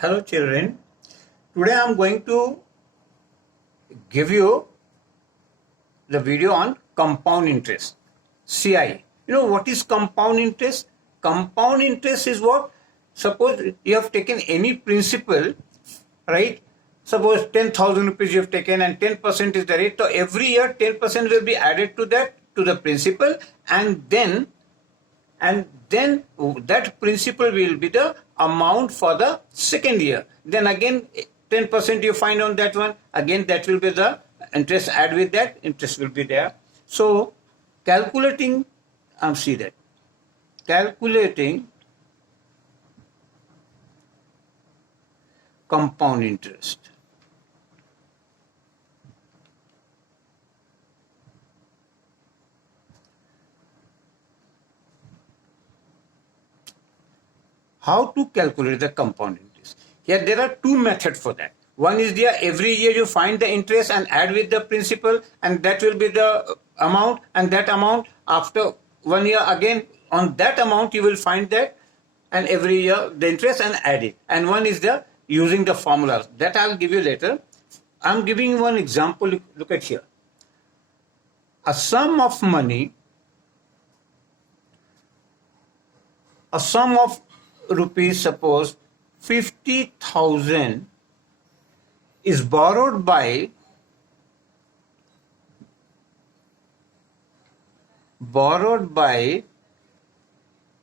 Hello children, today I am going to give you the video on compound interest, CI. You know what is compound interest? Compound interest is what? Suppose you have taken any principal, right? Suppose 10,000 rupees you have taken and 10% is the rate. So every year 10% will be added to the principal, and then that principal will be the amount for the second year. Then again 10% you find on that one, again that will be the interest, add with that interest will be there. So calculating, see that calculating compound interest. How to calculate the compound interest? Here there are two methods for that. One is there, every year you find the interest and add with the principal, and that will be the amount, and that amount after 1 year again on that amount you will find that, and every year the interest and add it. And one is the using the formulas that I'll give you later. I'm giving you one example. Look at here. A sum of money, a sum of rupees, suppose 50,000 is borrowed by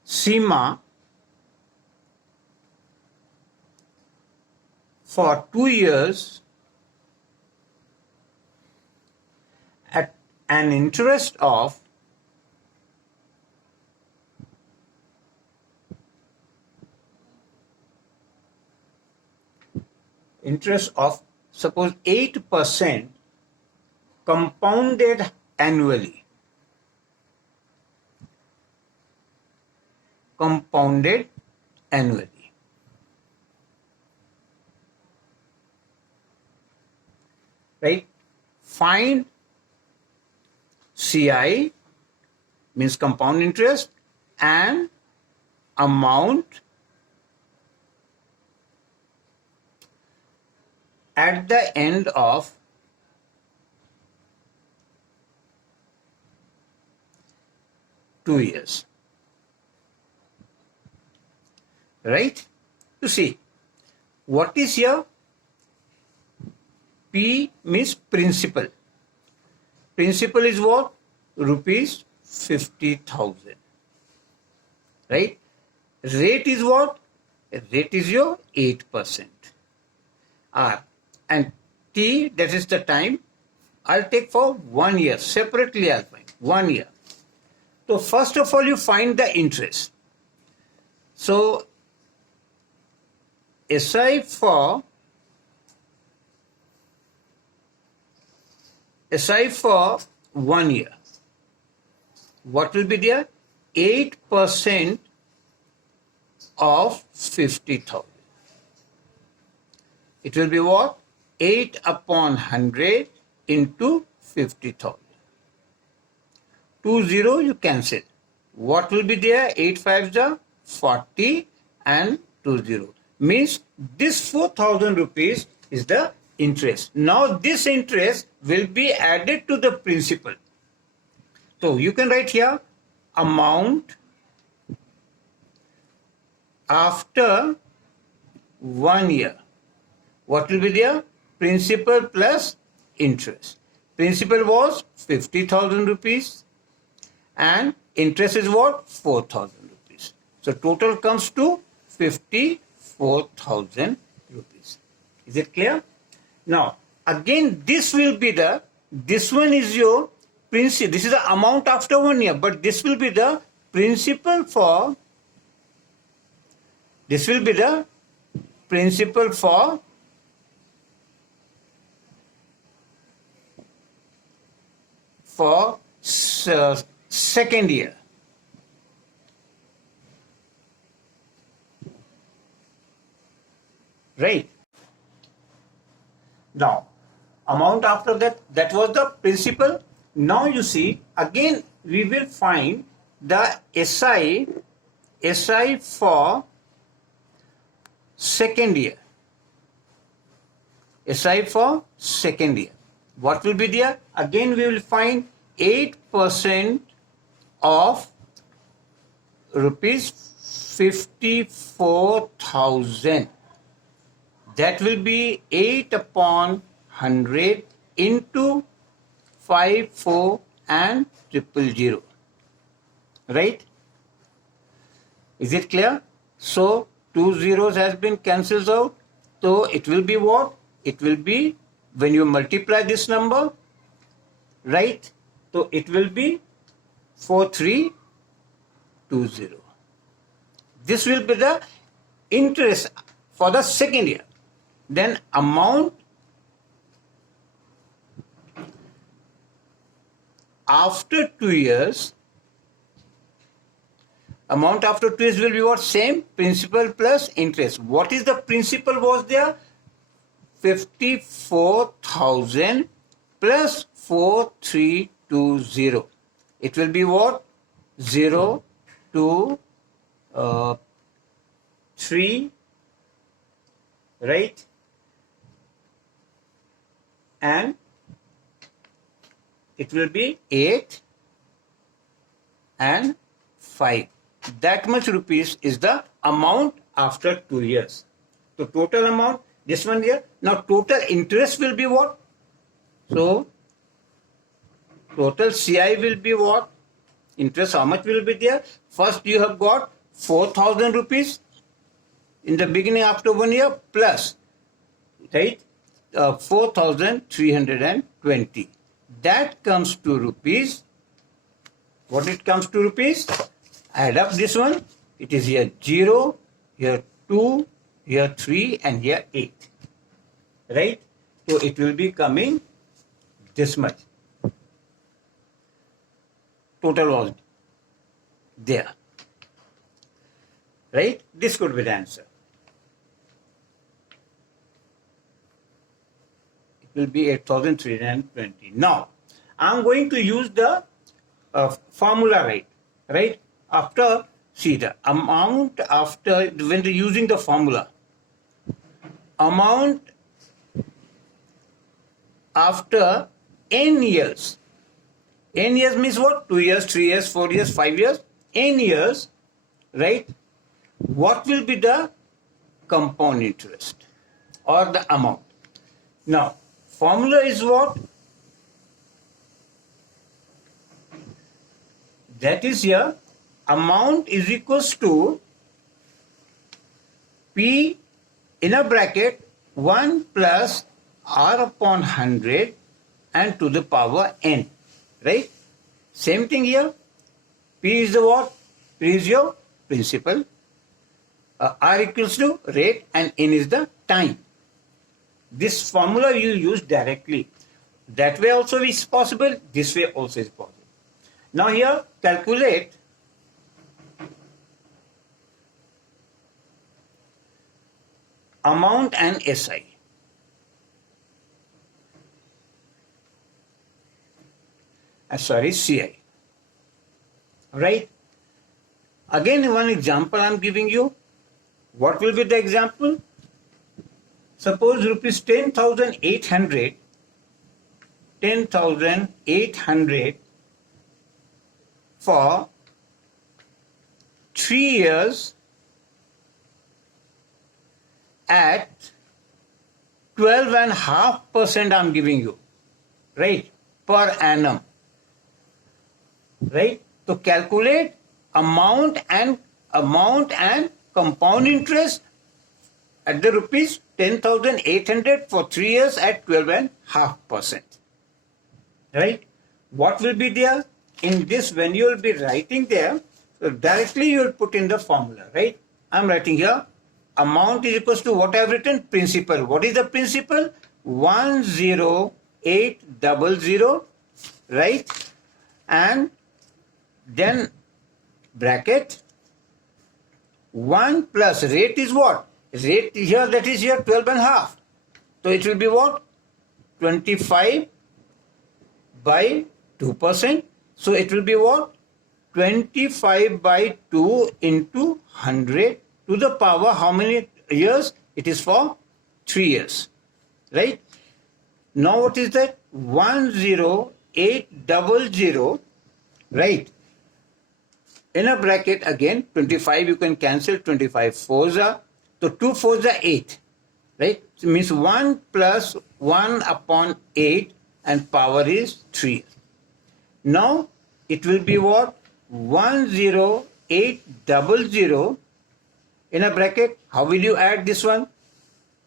Seema for 2 years at an interest of 8% compounded annually. Right? Find CI, means compound interest, and amount at the end of 2 years. Right? You see, what is here? P means principal. Principal is what? Rupees 50,000. Right? Rate is what? Rate is your 8%. R. And T, that is the time, I'll take for 1 year. Separately I'll find 1 year. So first of all you find the interest. So SI for 1 year, what will be there? 8% of 50,000. It will be what? 8 upon 100 into 50,000. 20 you cancel. What will be there? 8 5s are 40 and 20. Means this 4,000 rupees is the interest. Now this interest will be added to the principal. So you can write here amount after 1 year. What will be there? Principal plus interest. Principal was 50,000 rupees and interest is what? 4,000 rupees. So total comes to 54,000 rupees. Is it clear? Now again this will be this one is your principal. This is the amount after 1 year, but this will be the principal for second year. Right? Now, amount after that was the principal. Now you see, again we will find the SI for second year. SI for second year. What will be there? Again we will find 8% of rupees 54,000. That will be 8 upon 100 into 5, 4 and 000. Right? Is it clear? So 2 zeros has been cancelled out. So it will be what? It will be, when you multiply this number, right? So it will be 4320. This will be the interest for the second year. Then amount after 2 years, amount after 2 years will be what? Same, principal plus interest. What is the principal was there? 54,000 plus 4320. It will be what? 0, 2, 3, right? And it will be 8 and 5. That much rupees is the amount after 2 years. So total amount, this one here. Now total interest will be what? So total CI will be what? Interest, how much will be there? First you have got 4,000 rupees in the beginning after 1 year plus, right? 4,320. That comes to rupees. What it comes to rupees? Add up this one. It is here 0, here 2, here 3 and here 8. Right? So it will be coming this much. Total was there. Right? This could be the answer. It will be 8,320. Now, I am going to use the formula, right? After, see the amount after, when they using the formula, amount after n years. N years means what? 2 years, 3 years, 4 years, 5 years, n years, right? What will be the compound interest or the amount? Now, formula is what? That is here, amount is equals to P in a bracket 1 plus R upon 100 and to the power n, right? Same thing here. P is the what? P is your principal. R equals to rate and n is the time. This formula you use directly. That way also is possible. This way also is possible. Now here calculate amount and SI. Sorry, CI. Right? Again, one example I am giving you. What will be the example? Suppose rupees 10,800 for 3 years at 12.5% I am giving you, right, per annum, right? So calculate amount and compound interest at the rupees 10,800 for 3 years at 12.5%, right? What will be there? In this, when you will be writing there, so directly you will put in the formula, right? I am writing here, amount is equals to what I have written? Principal. What is the principal? 10800, right? And then bracket 1 plus rate is what? Rate here, that is here 12.5. So it will be what? 25 by 2%. So it will be what? 25 by 2 into 100 to the power how many years? It is for 3 years. right? Now what is that? 10800, right? In a bracket again, 25 you can cancel, 25 fours are, so 2 fours are 8, right? So it means 1 plus 1 upon 8 and power is 3. Now it will be what? 10800 in a bracket. How will you add this one?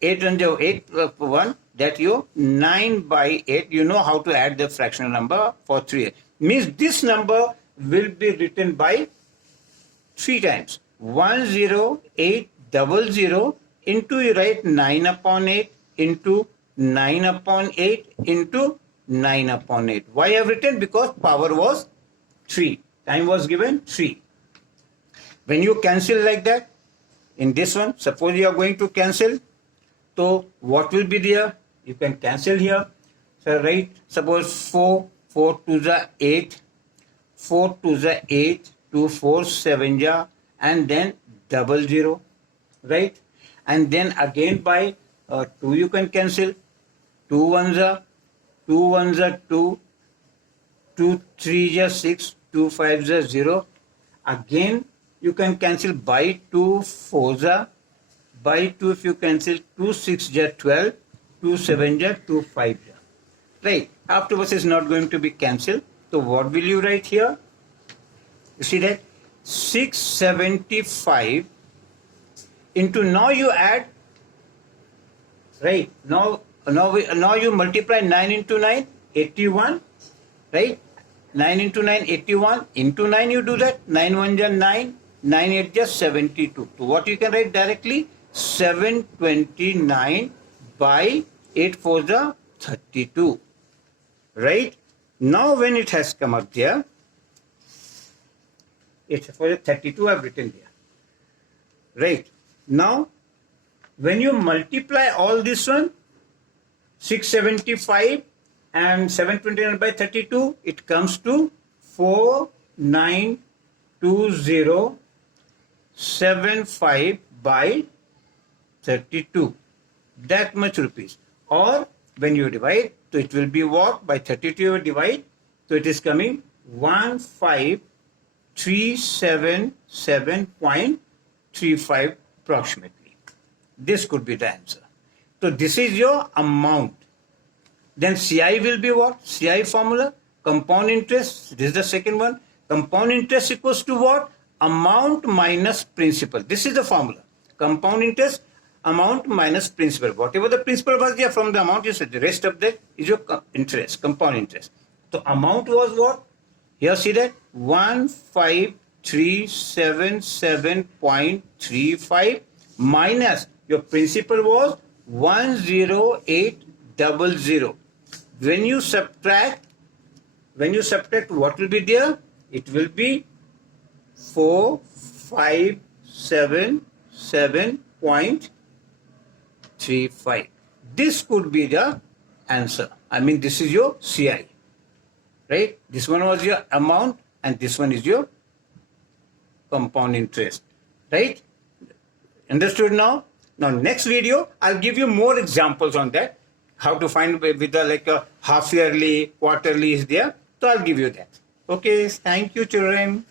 8 and 8 1, that you 9 by 8. You know how to add the fractional number for 3. Means this number will be written by 3 times. 10800 into, you write 9 upon 8 into 9 upon 8 into 9 upon 8. Why I have written? Because power was 3. Time was given 3. When you cancel like that, in this one, suppose you are going to cancel, so what will be there? You can cancel here. So write, suppose 4 to the 8, 4 to the 8, 2 4 7 ja, and then 00, right? And then again by 2 you can cancel. 2 1s are 2 1s are 2, 2 3s are 6, 2 5s are 0. Again you can cancel by 2 4s are, by 2 if you cancel, 2 6 ja 12, 2 7 ja 2 5 ja, right? Afterwards is not going to be cancelled. So what will you write here? You see that 675 into, now you add, right? Now you multiply 9 into 9, 81, right? 9 into 9, 81, into 9 you do that, 9 1 ja 9, 9 8 ja 72. So what you can write directly? 729 by 8 4 ja 32, right? Now when it has come up there, it's for 32 I've written here, right? Now when you multiply all this one, 675 and 729 by 32, it comes to 492075 by 32. That much rupees. Or when you divide, so it will be what? By 32 you divide, so it is coming 15377.35 approximately. This could be the answer. So this is your amount. Then CI will be what? CI formula, compound interest. This is the second one. Compound interest equals to what? Amount minus principal. This is the formula. Compound interest, amount minus principal. Whatever the principal was there, from the amount you said, the rest of that is your interest, compound interest. So amount was what? Here see that 15377.35 minus your principal was 10800. When you subtract, what will be there? It will be 4577.35. This could be the answer. I mean, this is your CI, right? This one was your amount and this one is your compound interest, right? Understood now? Now next video, I'll give you more examples on that. How to find with the like a half yearly, quarterly is there. So I'll give you that. Okay, thank you children.